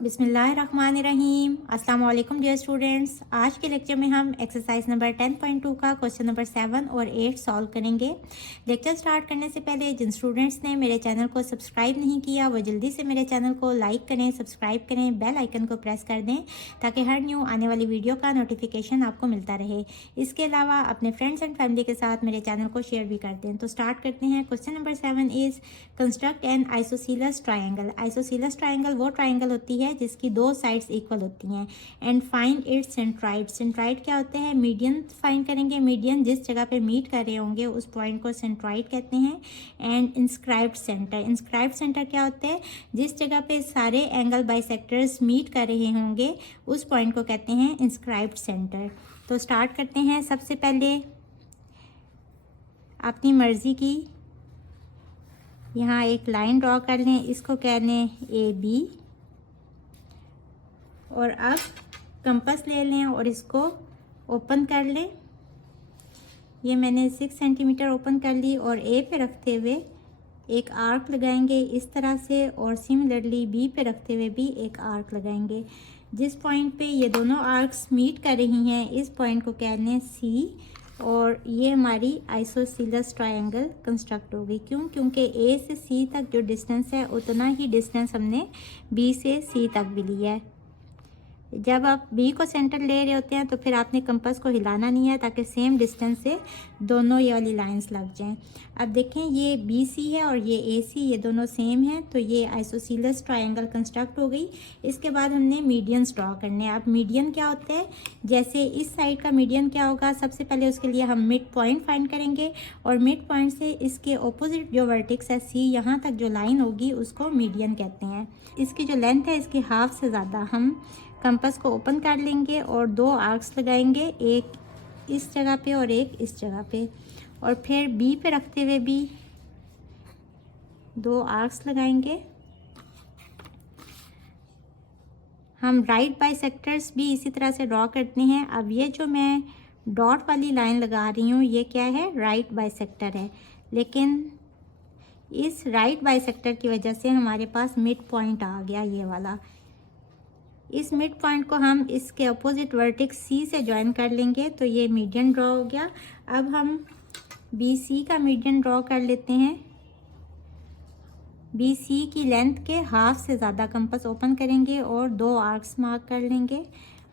बिस्मिल्लाहिर्रहमानिर्रहीम। अस्सलाम वालेकुम डियर स्टूडेंट्स। आज के लेक्चर में हम एक्सरसाइज नंबर 10.2 का क्वेश्चन नंबर 7 और 8 सॉल्व करेंगे। लेक्चर स्टार्ट करने से पहले जिन स्टूडेंट्स ने मेरे चैनल को सब्सक्राइब नहीं किया वो जल्दी से मेरे चैनल को लाइक करें, सब्सक्राइब करें, बेल आइकन को प्रेस कर दें ताकि हर न्यू आने वाली वीडियो का नोटिफिकेशन आपको मिलता रहे। इसके अलावा अपने फ्रेंड्स एंड फैमिली के साथ मेरे चैनल को शेयर भी कर दें। तो स्टार्ट करते हैं। Question number 7 is construct an isosceles triangle. Isosceles triangle वो ट्राइंगल होती है जिसकी दो साइड्स इक्वल होती हैं। And find its centroid. Centroid क्या होते हैं? मीडियन फाइंड करेंगे। मीडियन जिस जगह पे मीट कर रहे होंगे उस पॉइंट को सेंट्राइड कहते हैं। And inscribed centre. Inscribed centre क्या होते हैं? जिस जगह पे सारे एंगल बाइसेक्टर्स मीट कर रहे होंगे उस पॉइंट को कहते हैं इंस्क्राइब्ड सेंटर। तो स्टार्ट करते हैं। सबसे पहले अपनी मर्जी की यहाँ एक लाइन ड्रॉ कर लें, इसको कह लें AB। और अब कंपास ले लें और इसको ओपन कर लें। ये मैंने 6 सेंटीमीटर ओपन कर ली और A पे रखते हुए एक आर्क लगाएंगे इस तरह से, और सिमिलरली B पे रखते हुए भी एक आर्क लगाएंगे। जिस पॉइंट पे ये दोनों आर्क्स मीट कर रही हैं इस पॉइंट को कह लें C। और ये हमारी आइसोसीलस ट्रायंगल कंस्ट्रक्ट होगी। क्यों? क्योंकि A से C तक जो डिस्टेंस है उतना ही डिस्टेंस हमने B से C तक भी लिया है। जब आप B को सेंटर ले रहे होते हैं तो फिर आपने कंपास को हिलाना नहीं है ताकि सेम डिस्टेंस से दोनों ये वाली लाइंस लग जाएं। अब देखें ये BC है और ये AC, ये दोनों सेम हैं तो ये आइसोसीलस ट्रायंगल कंस्ट्रक्ट हो गई। इसके बाद हमने मीडियंस ड्रॉ करने हैं। अब मीडियन क्या होते हैं? जैसे इस साइड का मीडियन क्या होगा? सबसे पहले उसके लिए हम मिड पॉइंट फाइंड करेंगे और मिड पॉइंट से इसके ऑपोजिट जो वर्टेक्स है C, यहाँ तक जो लाइन होगी उसको मीडियन कहते हैं। इसकी जो लेंथ है इसकी हाफ से ज़्यादा। हम कंपास को ओपन कर लेंगे और दो आर्क्स लगाएंगे, एक इस जगह पे और एक इस जगह पे, और फिर B पे रखते हुए भी दो आर्क्स लगाएंगे। हम राइट बाइसेक्टर्स भी इसी तरह से ड्रॉ करते हैं। अब ये जो मैं डॉट वाली लाइन लगा रही हूँ ये क्या है? राइट बाइसेक्टर है। लेकिन इस राइट बाइसेक्टर की वजह से हमारे पास मिड पॉइंट आ गया ये वाला। इस मिड पॉइंट को हम इसके अपोजिट वर्टेक्स C से ज्वाइन कर लेंगे तो ये मीडियन ड्रॉ हो गया। अब हम BC का मीडियन ड्रॉ कर लेते हैं। BC की लेंथ के हाफ से ज़्यादा कंपास ओपन करेंगे और दो आर्क्स मार्क कर लेंगे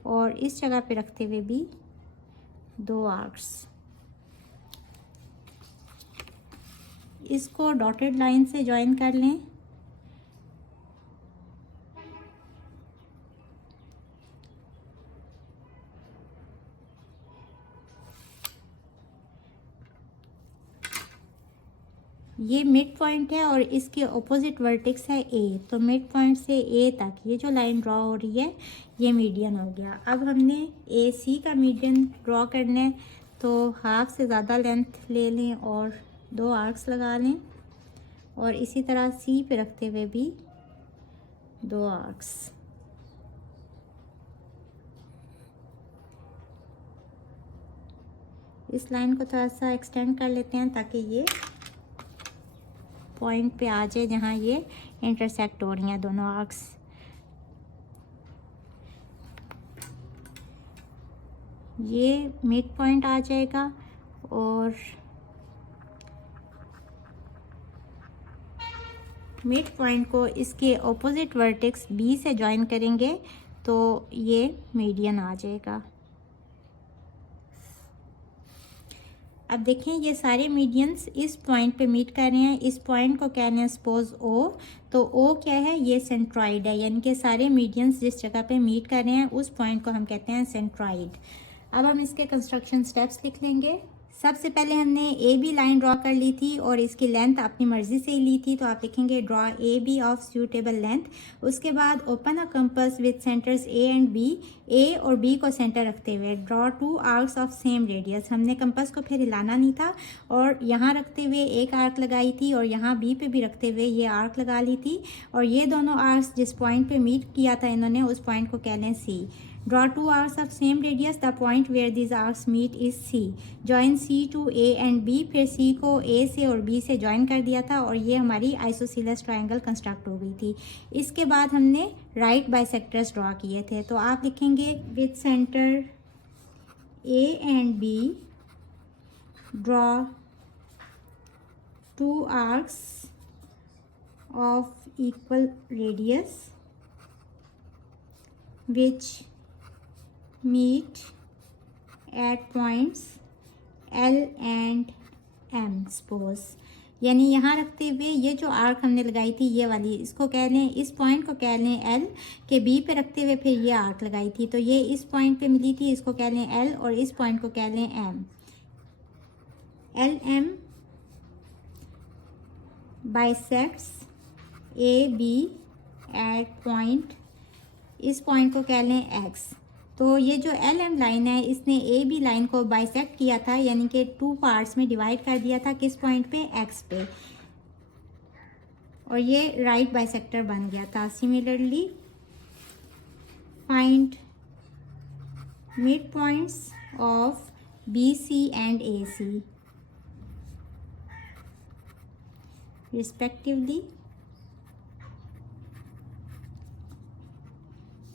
और इस जगह पे रखते हुए भी दो आर्क्स। इसको डॉटेड लाइन से ज्वाइन कर लें। ये मिड पॉइंट है और इसके ऑपोजिट वर्टेक्स है A, तो मिड पॉइंट से A तक ये जो लाइन ड्रॉ हो रही है ये मीडियन हो गया। अब हमने AC का मीडियन ड्रॉ करना है तो हाफ से ज़्यादा लेंथ ले लें और दो आर्क्स लगा लें और इसी तरह C पे रखते हुए भी दो आर्क्स। इस लाइन को थोड़ा सा एक्सटेंड कर लेते हैं ताकि ये पॉइंट पे आ जाए जहाँ ये इंटरसेक्ट हो रही हैं दोनों आर्क्स। ये मिड पॉइंट आ जाएगा और मिड पॉइंट को इसके ऑपोजिट वर्टेक्स B से ज्वाइन करेंगे तो ये मीडियन आ जाएगा। अब देखें ये सारे मीडियंस इस पॉइंट पे मीट कर रहे हैं। इस पॉइंट को कहते हैं सपोज O, तो O क्या है? ये सेंट्रॉइड है, यानी कि सारे मीडियंस जिस जगह पे मीट कर रहे हैं उस पॉइंट को हम कहते हैं सेंट्रॉइड। अब हम इसके कंस्ट्रक्शन स्टेप्स लिख लेंगे। सबसे पहले हमने AB लाइन ड्रॉ कर ली थी और इसकी लेंथ अपनी मर्जी से ही ली थी तो आप लिखेंगे draw AB of suitable length. उसके बाद open a compass with centres A and B। A और B को सेंटर रखते हुए draw two arcs of same radius. हमने कंपास को फिर हिलाना नहीं था और यहाँ रखते हुए एक आर्क लगाई थी और यहाँ B पे भी रखते हुए ये आर्क लगा ली थी और ये दोनों आर्क्स जिस पॉइंट पे मीट किया था इन्होंने उस पॉइंट को कह लें C। Draw two arcs of same radius. The point where these arcs meet is C. Join C to A and B. फिर C को A से और B से ज्वाइन कर दिया था और ये हमारी आइसोसीलस ट्रायंगल कंस्ट्रक्ट हो गई थी। इसके बाद हमने राइट बाइसेक्टर्स ड्रॉ किए थे, तो आप लिखेंगे with centre A and B draw two arcs of equal radius which meet at points L and M suppose। यानी यहाँ रखते हुए ये जो आर्क हमने लगाई थी ये वाली, इसको कह लें, इस पॉइंट को कह लें L के B पे रखते हुए फिर ये आर्क लगाई थी, तो ये इस पॉइंट पे मिली थी, इसको कह लें L और इस पॉइंट को कह लें M। LM bisects AB at point, इस पॉइंट को कह लें X। तो ये जो LM लाइन है इसने AB लाइन को बाइसेक्ट किया था, यानी कि टू पार्ट्स में डिवाइड कर दिया था, किस पॉइंट पे, X पे, और ये राइट बाइसेक्टर बन गया था। Similarly find mid points of BC and AC respectively.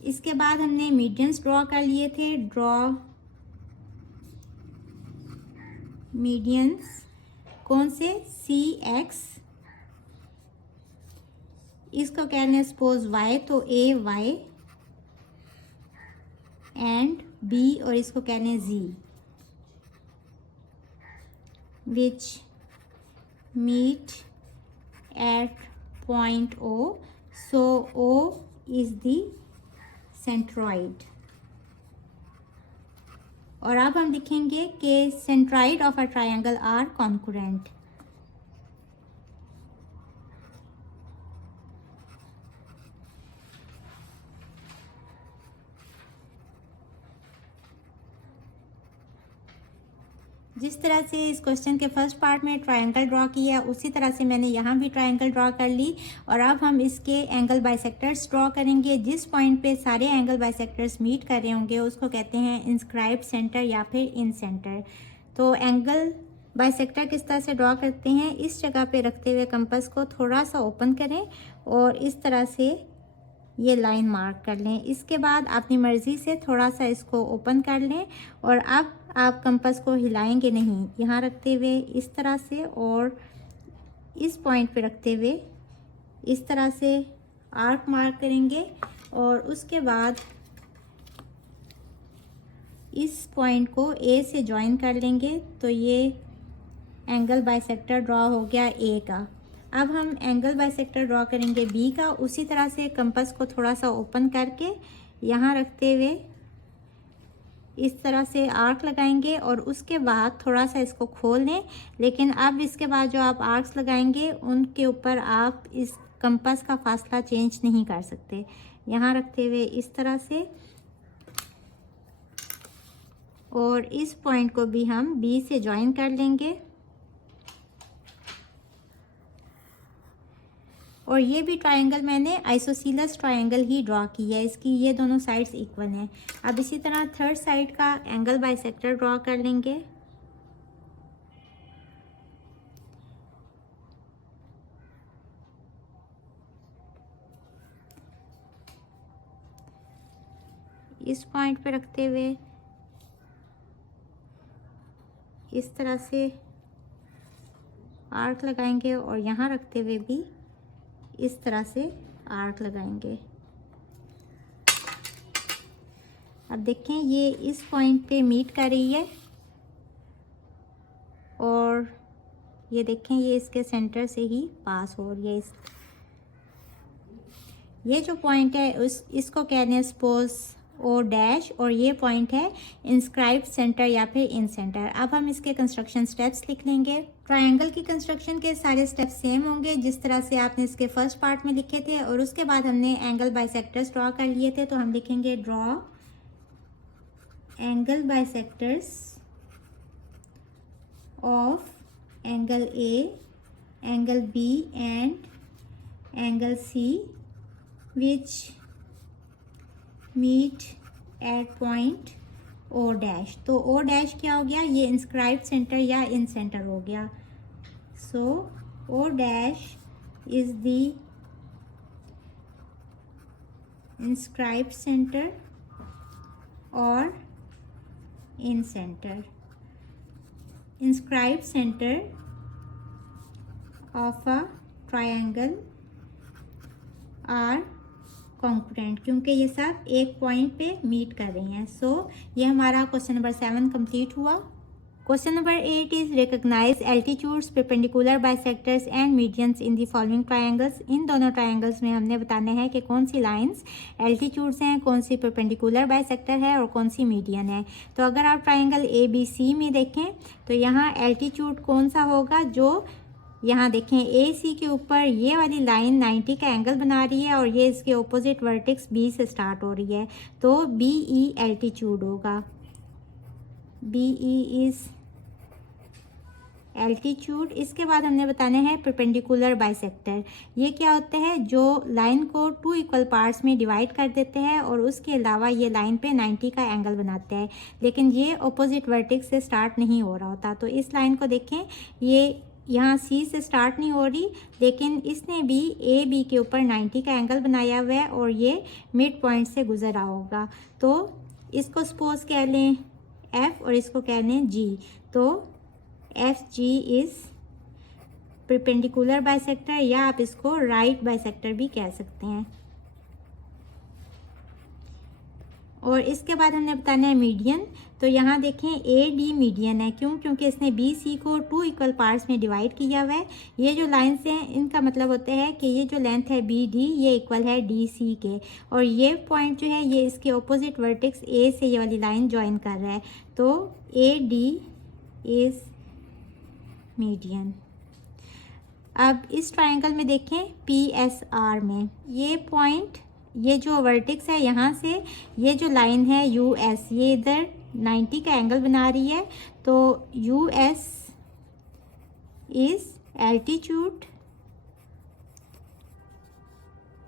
इसके बाद हमने मीडियंस ड्रॉ कर लिए थे। ड्रॉ मीडियंस कौन से, CX, इसको कहने सपोज Y, तो AY एंड B और इसको कहने Z, which meet at point O, so O is the centroid. और अब हम लिखेंगे कि centroid of a triangle are concurrent. जिस तरह से इस क्वेश्चन के फर्स्ट पार्ट में ट्रायंगल ड्रॉ किया उसी तरह से मैंने यहाँ भी ट्रायंगल ड्रॉ कर ली। और अब हम इसके एंगल बाइसेक्टर्स ड्रॉ करेंगे। जिस पॉइंट पे सारे एंगल बाइसेक्टर्स मीट कर रहे होंगे उसको कहते हैं इंस्क्राइब्ड सेंटर या फिर इन सेंटर। तो एंगल बाइसेक्टर किस तरह से ड्रॉ करते हैं, इस जगह पे रखते हुए कंपास को थोड़ा सा ओपन करें और इस तरह से ये लाइन मार्क कर लें। इसके बाद अपनी मर्ज़ी से थोड़ा सा इसको ओपन कर लें और अब आप कंपास को हिलाएंगे नहीं, यहाँ रखते हुए इस तरह से और इस पॉइंट पे रखते हुए इस तरह से आर्क मार्क करेंगे और उसके बाद इस पॉइंट को A से ज्वाइन कर लेंगे। तो ये एंगल बाइसेक्टर ड्रॉ हो गया A का। अब हम एंगल बाइसेक्टर ड्रॉ करेंगे B का। उसी तरह से कंपास को थोड़ा सा ओपन करके यहाँ रखते हुए इस तरह से आर्क लगाएंगे और उसके बाद थोड़ा सा इसको खोल दें। लेकिन अब इसके बाद जो आप आर्क्स लगाएंगे उनके ऊपर आप इस कंपास का फासला चेंज नहीं कर सकते। यहाँ रखते हुए इस तरह से और इस पॉइंट को भी हम B से ज्वाइन कर लेंगे। और ये भी ट्रायंगल मैंने आइसोसीलस ट्रायंगल ही ड्रॉ की है, इसकी ये दोनों साइड्स इक्वल हैं। अब इसी तरह थर्ड साइड का एंगल बाइसेक्टर ड्रॉ कर लेंगे। इस पॉइंट पे रखते हुए इस तरह से आर्क लगाएंगे और यहाँ रखते हुए भी इस तरह से आर्क लगाएंगे। अब देखें ये इस पॉइंट पे मीट कर रही है और ये देखें ये इसके सेंटर से ही पास हो रही है। ये जो पॉइंट है इसको कहते हैं सपोज O डैश और ये पॉइंट है इंस्क्राइब्ड सेंटर या फिर इन सेंटर। अब हम इसके कंस्ट्रक्शन स्टेप्स लिख लेंगे। ट्रायंगल की कंस्ट्रक्शन के सारे स्टेप्स सेम होंगे जिस तरह से आपने इसके फर्स्ट पार्ट में लिखे थे और उसके बाद हमने एंगल बाइसेक्टर्स ड्रॉ कर लिए थे। तो हम लिखेंगे draw angle bisectors of angle A, angle B and angle C which meet at point O dash. तो ओ डैश क्या हो गया, ये इंस्क्राइब्ड सेंटर या इन सेंटर हो गया। So O dash is the inscribed center or in center. Inscribed center of a triangle are congruent, क्योंकि ये सब एक पॉइंट पे मीट कर रही हैं। सो ये हमारा क्वेश्चन नंबर 7 कंप्लीट हुआ। Question number 8 is recognise altitudes perpendicular bisectors and medians in the following triangles. इन दोनों ट्रायंगल्स में हमने बताना है कि कौन सी लाइंस एल्टीट्यूड्स हैं, कौन सी परपेंडिकुलर बाइसेक्टर है और कौन सी मीडियन है। तो अगर आप ट्रायंगल ABC में देखें तो यहाँ एल्टीट्यूड कौन सा होगा, जो यहाँ देखें AC के ऊपर ये वाली लाइन 90 का एंगल बना रही है और ये इसके ऑपोजिट वर्टेक्स B से स्टार्ट हो रही है, तो BE एल्टीट्यूड होगा। BE is altitude. इसके बाद हमने बताने हैं परपेंडिकुलर बाइसेक्टर। ये क्या होते हैं, जो लाइन को 2 इक्वल पार्ट्स में डिवाइड कर देते हैं और उसके अलावा ये लाइन पे 90 का एंगल बनाते हैं, लेकिन ये ऑपोजिट वर्टेक्स से स्टार्ट नहीं हो रहा होता। तो इस लाइन को देखें, ये यहाँ C से स्टार्ट नहीं हो रही, लेकिन इसने भी AB के ऊपर 90 का एंगल बनाया हुआ है और ये मिड पॉइंट से गुजर रहा होगा। तो इसको सपोज कह लें F और इसको कह लें G। तो FG इज परपेंडिकुलर बाइसेक्टर या आप इसको राइट बाइसेक्टर भी कह सकते हैं। और इसके बाद हमने बताना है मीडियन। तो यहाँ देखें AD मीडियन है, क्यों, क्योंकि इसने BC को 2 इक्वल पार्ट्स में डिवाइड किया हुआ है। ये जो लाइन्स हैं इनका मतलब होता है कि ये जो लेंथ है BD ये इक्वल है DC के, और ये पॉइंट जो है ये इसके ऑपोजिट वर्टेक्स A से ये वाली लाइन ज्वाइन कर रहा है। तो AD इज मीडियन। अब इस ट्रायंगल में देखें PSR में ये पॉइंट, ये जो वर्टेक्स है यहाँ से ये जो लाइन है US ये इधर 90 का एंगल बना रही है। तो US इज एल्टीट्यूड।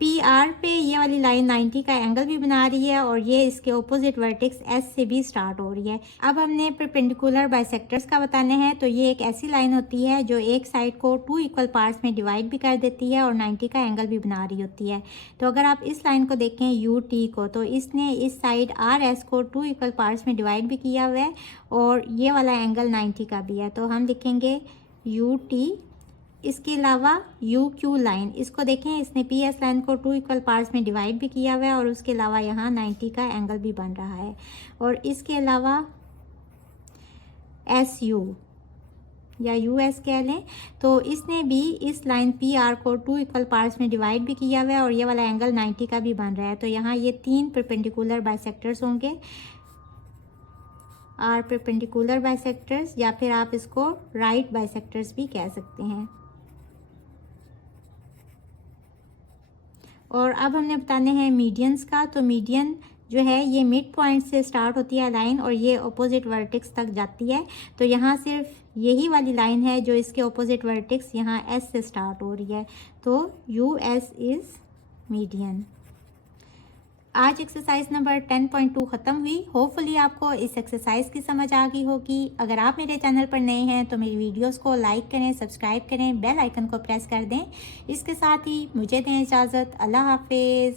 PR पे ये वाली लाइन 90 का एंगल भी बना रही है और ये इसके ऑपोजिट वर्टेक्स S से भी स्टार्ट हो रही है। अब हमने परपेंडिकुलर बाइसेक्टर्स का बताना है। तो ये एक ऐसी लाइन होती है जो एक साइड को 2 इक्वल पार्ट्स में डिवाइड भी कर देती है और 90 का एंगल भी बना रही होती है। तो अगर आप इस लाइन को देखें UT को, तो इसने इस साइड RS को 2 इक्वल पार्ट्स में डिवाइड भी किया हुआ है और ये वाला एंगल 90 का भी है। तो हम लिखेंगे UT। इसके अलावा UQ लाइन, इसको देखें इसने PS लाइन को 2 इक्वल पार्ट्स में डिवाइड भी किया हुआ है और उसके अलावा यहाँ 90 का एंगल भी बन रहा है। और इसके अलावा SU या US कह लें, तो इसने भी इस लाइन PR को 2 इक्वल पार्ट्स में डिवाइड भी किया हुआ है और ये वाला एंगल 90 का भी बन रहा है। तो यहाँ ये 3 परपेंडिकुलर बाइसेक्टर्स होंगे, आर परपेंडिकुलर बाइसेक्टर्स, या फिर आप इसको राइट बाइसेक्टर्स भी कह सकते हैं। और अब हमने बताने हैं मीडियंस का। तो मीडियन जो है ये मिड पॉइंट से स्टार्ट होती है लाइन और ये ऑपोजिट वर्टेक्स तक जाती है। तो यहाँ सिर्फ यही वाली लाइन है जो इसके ऑपोजिट वर्टेक्स यहाँ S से स्टार्ट हो रही है। तो US इज मीडियन। आज एक्सरसाइज नंबर 10.2 ख़त्म हुई। होपफुली आपको इस एक्सरसाइज की समझ आ गई होगी। अगर आप मेरे चैनल पर नए हैं तो मेरी वीडियोस को लाइक करें, सब्सक्राइब करें, बेल आइकन को प्रेस कर दें। इसके साथ ही मुझे दें इजाज़त। अल्लाह हाफिज़।